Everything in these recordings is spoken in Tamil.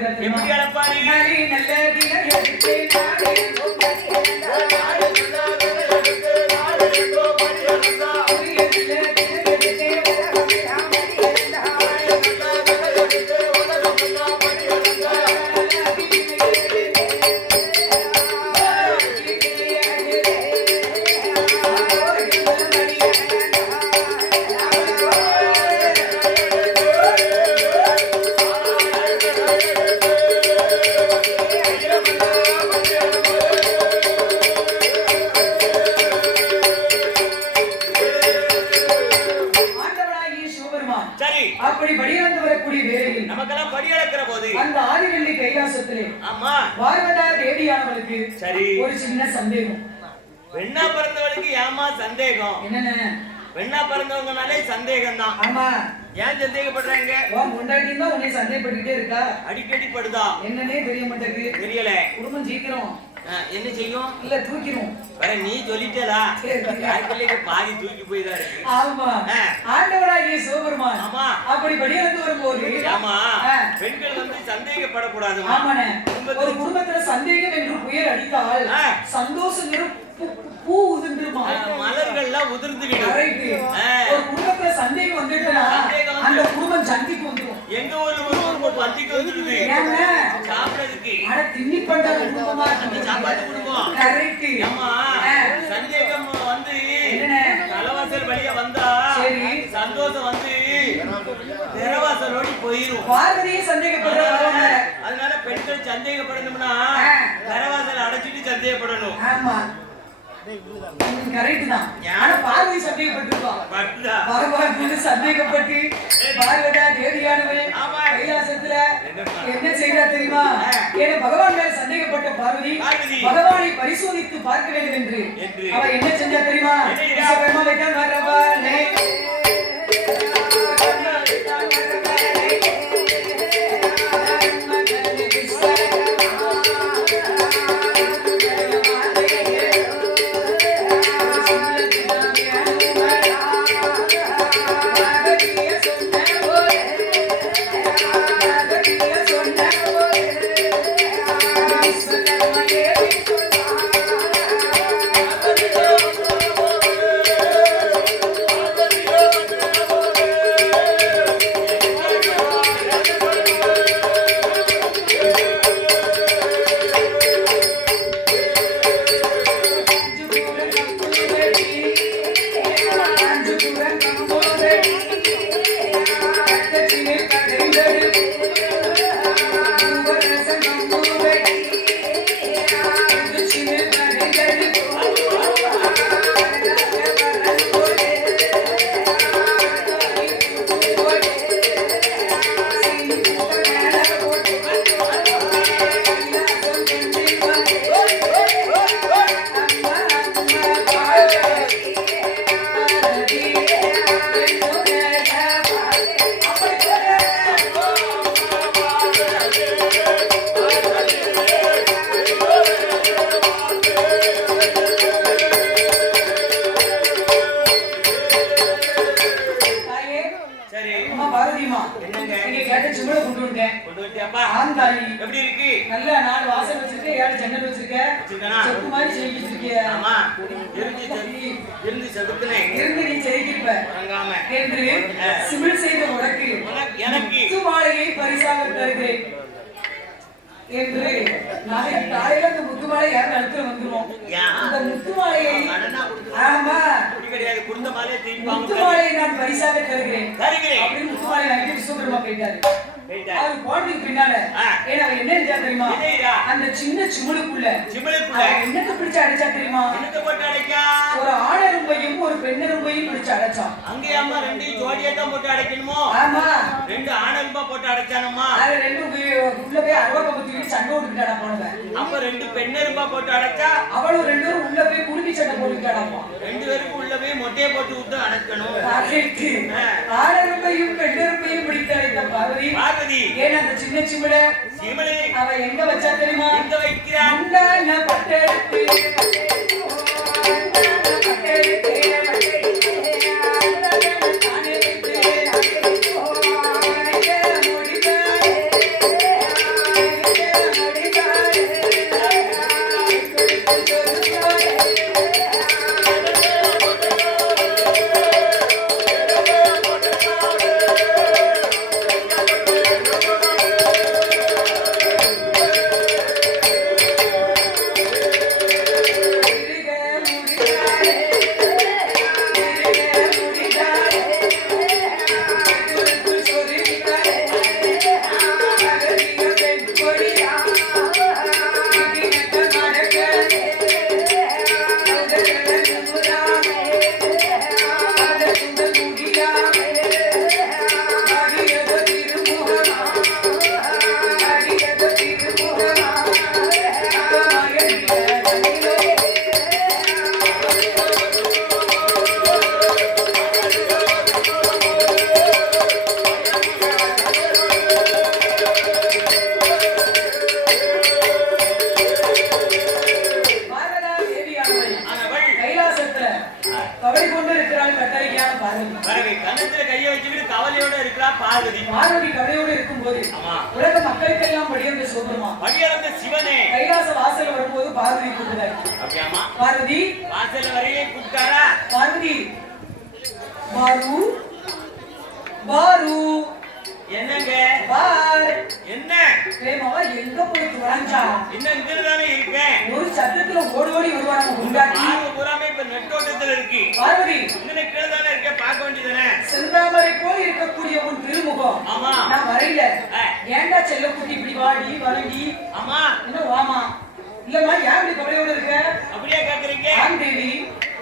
எப்படி அழைப்பாரு நரி நல்ல தினம் எடுத்து சரி. அப்படி வழியிறந்து வரக்கூடிய வேளையில் நமக்கெல்லாம் படி அளக்கிற போது. அந்த ஆதிவெள்ளி கைலாசத்திலே ஆமா. பார்வதா தேவியானவளுக்கு சரி. ஒரு சின்ன சந்தேகம். பெண்ணா பிறந்தவளுக்கு ஏமா சந்தேகம்? என்னென்ன? பெண்ணா பிறந்தவங்கனாலே சந்தேகம் தான் ஆமா. ஏன் சந்தேகப்படுறாங்க? உன் முன்னாடி தான் உன்னை சந்தேகப்பட்டுக்கிட்டே இருக்கா? அடிக்கடி படுதா? என்னன்னே தெரிய மாட்டேங்குது. தெரியல. குடும்பம் சீக்கிரம் என்ன செய்யும்? இல்ல தூக்கிரும் வேற நீ சொல்லிட்டலா. யாருக்குள்ளே பாதி தூக்கி போய்தான் ஆமா. ஆண்டவராகிய சிவபெருமான். ஆமா. அப்படி வழியிறந்து வரும்போது ஆமா. பெண்கள் வந்து சந்தேகப்படக்கூடாது ஆமாண்ணே. ஒரு குடும்பத்துல சந்தேகம் என்று புயல் அடித்தால். சந்தோஷம் பூ- பூ உதிர்ந்துருமா? மலர்கள்லாம் உதிர்ந்து. ஒரு குடும்பத்துல சந்தேகம் வந்துட்டுனா சந்தேகம் வந்து- அந்த குடும்பம் சந்திக்கு வந்துரும். எங்க ஒரு ஒரு பந்திக்கு வந்துருது. சாப்பிடறதுக்கு. ஆனா திண்ணி பண்ற குடும்பமா அந்த சாப்பாடு கரெக்ட் ஆமா சந்தேகம் வந்து? தலைவாசல் வழியா வந்தா சரி. சந்தோஷம் வந்து திரவாசலோடி போயிரும். பார்வதியே அதனால பெண்கள் சந்தேகப்படணும்னா. திரவாசல் அடைச்சிட்டு சந்தேகப்படணும். ஆமா. கரெக்ட் தான் ஆனா பார்வதி சந்தேகப்பட்டிருப்பா பட்டுதா பகவான் சந்தேகப்பட்டு பார்வதா தேவியானவள் ஆமா. கைலாசத்துல? என்ன செய்தா தெரியுமா. ஏன்னா பகவான் மேல சந்தேகப்பட்ட பார்வதி. பகவானை பரிசோதித்து பார்க்க வேண்டும் என்று என்று. அவ என்ன செஞ்சா தெரியுமா இருந்து இருந்து நீ செதுக்கியிருப்ப. உறங்காம என்று சிமிழ் செய்த உனக்கு எனக்கு. முத்து மாலையை பரிசாக தருகிறேன் என்று நாளைக்கு காலையில அந்த முத்து மாலை யாரும் அடுத்து வந்துருவோம்? அந்த முத்து மாலையை கடனா கொடுத்து ஆமா. கிடையாது குடும்ப மாலையை திருப்பி முத்து வாங்க மாலையை நான் பரிசாக தருகிறேன். அப்படின்னு முத்து மாலை வாங்கிட்டு விஸ்வகர்மா போயிட்டாரு போயிட்டாரு. அவர் போனதுக்கு பின்னால. ஏன்னா அவர் என்ன செஞ்சா தெரியுமா? அந்த சின்ன சிமுலுக்குள்ள சிமிழுக்குள்ள அவன் என்னத்தை பிடிச்சு அடைச்சா தெரியுமா? என்னத்தை போட்டு அடைக்கா? ஒரு ஆணரும்பையும் ஒரு பெண்ணரும்பையும் பிடிச்சு அடைச்சான். அங்கேயாம்மா ரெண்டையும் ஜோடியா தான் போட்டு அடைக்கணுமோ? ஆமா. ரெண்டு ஆணல்பா போட்டு அடைச்சானம்மா அது ரெண்டும் போய் உள்ள போய் அருவாக்க பத்திக்கிட்டு சண்டை ஓட்டுக்கிட்டாடா போனவன் அப்ப ரெண்டு பெண்ணெரும்பா போட்டு அடைச்சா? அவளும் ரெண்டு பேரும் உள்ள போய் குடுமி சண்டை போட்டுக்கிட்டாடாமா ரெண்டு பேருக்கும் உள்ள போய் மொட்டையை போட்டு விட்டு அடைக்கணும். ஆணரும்பையும் பெண்ணரும்பையும் பிடித்து அடைத்த பார்வதி. பார்வதி. ஏன் அந்த சின்ன சிமிட சிமலை அவ எங்க வச்சா தெரியுமா? எங்க வைக்கிறான்? பட்டெடுத்து, querer ter a பார்வதி கூப்பிடுறாரு. பார்வதி. வாசல் வரையே கூப்பிட்டாரா? பார்வதி. பாரு. பாரு. என்னங்க? பார். என்ன? பிரேமாவா எங்க போய் துவரஞ்சா இன்னும் இங்க தானே இருக்கேன். ஒரு சத்தத்துல ஓடி ஓடி வருவாங்க பார்வை பூராமே இப்ப நெட்டோட்டத்துல இருக்கு. பார்வதி. இன்னும் கீழே தானே இருக்க பார்க்க வேண்டியதானே செந்தாமரை போல் இருக்கக்கூடிய உன் திருமுகம். ஆமா. நான் வரையில. ஆ. ஏன்டா செல்லக்குட்டி இப்படி வாடி வணங்கி ஆமா. என்ன வாமா. இல்லம்மா ஏன் இப்படி கவலையோட இருக்க? அப்படியே கேக்குறீங்க? ஆம் தேவி.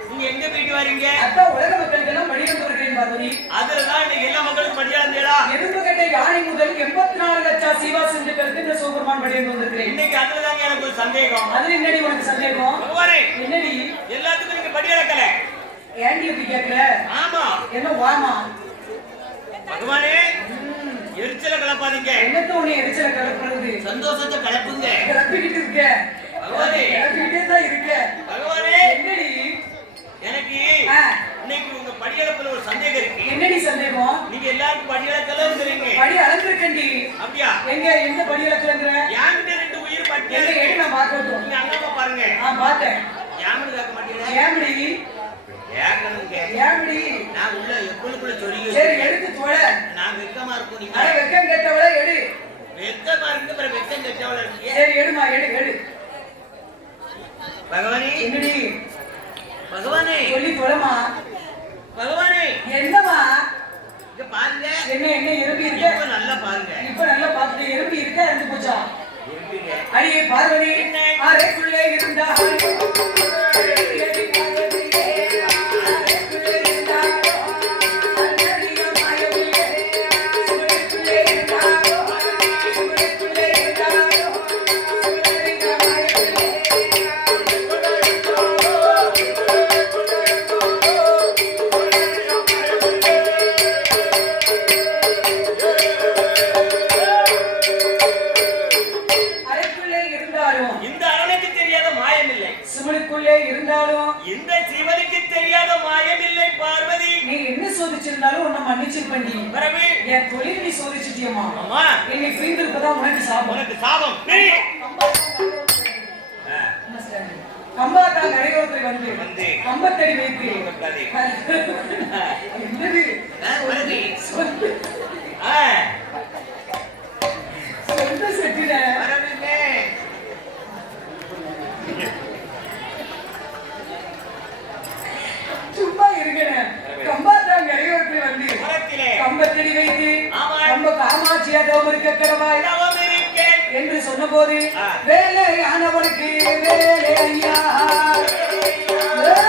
நீங்க எங்க போயிட்டு வரீங்க? அத்தா உலக மக்களுக்கு எல்லாம் படிவந்து வருகிறேன் பார்வதி. அதுலதான் இன்னைக்கு எல்லா மக்களுக்கும் படியாந்தேடா எறும்பு கட்ட யானை முதல் எண்பத்தி நாலு லட்சம் சிவா செஞ்சுக்கிறது இந்த சூப்பர்மான் படிவந்து வந்திருக்கிறேன். இன்னைக்கு அதுலதாங்க எனக்கு ஒரு சந்தேகம். அதுல என்னடி உனக்கு சந்தேகம்? என்னடி? எல்லாத்துக்கும் நீங்க படி அளக்கல ஏண்டி இப்படி கேட்கல? ஆமா. என்ன வாமா? பகவானே எரிச்சல கலப்பாதீங்க. என்னத்த உன்னை எரிச்சல கலப்புறது? சந்தோஷத்தை கலப்புங்க. கிளப்பிக்கிட்டு இருக்க. எனக்கு இன்னைக்கு உங்க படியளப்புல ஒரு சந்தேகம் இருக்கு. என்னடி சந்தேகம்? நீங்க எல்லாருக்கும் படியளக்கலங்கிறீங்க படி அளந்திருக்கண்டி அப்படியா? எங்க எந்த படி அளக்கலங்கிற என்கிட்ட ரெண்டு உயிர் பட்டியா எங்க எடு நான் நீங்க அங்கமா பாருங்க. நான் பார்த்தேன். ஏம்படி ஏக்கணுங்க ஏம்படி நான் உள்ள எப்பளுக்குள்ள சொல்லி சரி எடுத்து தொலை நான் வெக்கமா இருக்கும் நீங்க. அட வெக்கம் கெட்டவளை எடு. வெக்கமா இருக்கு அப்புறம் வெக்கம் கெட்டவள சரி எடுமா எடு எடு. பகவானே. என்னடி? பகவானே. சொல்லி தொலைமா பகவானே. என்னமா இங்க பாருங்க. என்ன என்ன எறும்பி இருக்க? இப்ப நல்லா பாருங்க. இப்ப நல்லா பார்த்துட்டு எறும்பி இருக்க இருந்து போச்சா? அடியே பார்வதி? அறைக்குள்ளே இருந்தா என் தொழில் நீ சோதிச்சிட்டியம்மா. ஆமா. என்னை பிரிந்திருப்பதான் உனக்கு சாபம். உனக்கு சாபம். பிரி. ஆ, கம்பாத்தா கரையோரத்தில் வந்து வந்து. கம்பத்தடி வைத்து. என்னது? காமாட்சியா தவம் இருக்க கடவாய் தவம் இருக்கேன். என்று சொன்னபோது. வேலை ஆனவனுக்கு வேலை ஐயா வேலை